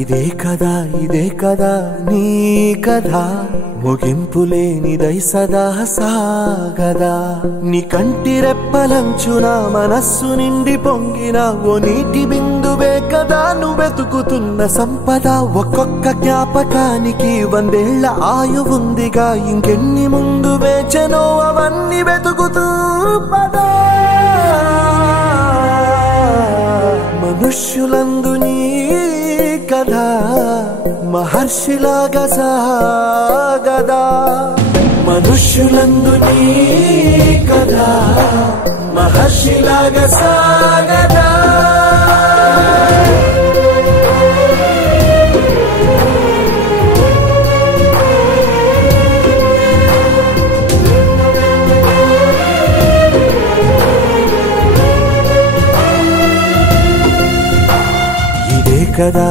ఇదే కదా నీ కథ ముగింపులేనిదై సదా సాగదా నీ కంటి రెప్పలంచున మనస్సు నిండి పొంగిన ఓ నీటి బిందువే కదా నువ్వెతుకుతున్న సంపద ఒక్కొక్క జ్ఞాపకానికి 100 ఏళ్ల ఆయువుందిగా ఇంకెన్ని ముందు వేచనో అవన్నీ వెతుకుతూ పదా మనుష్యులందు నీ కథ మహర్షిలాగా సాగదా మనుష్యులందు నీ కథ మహర్షిలాగా సాగదా ఇదే కదా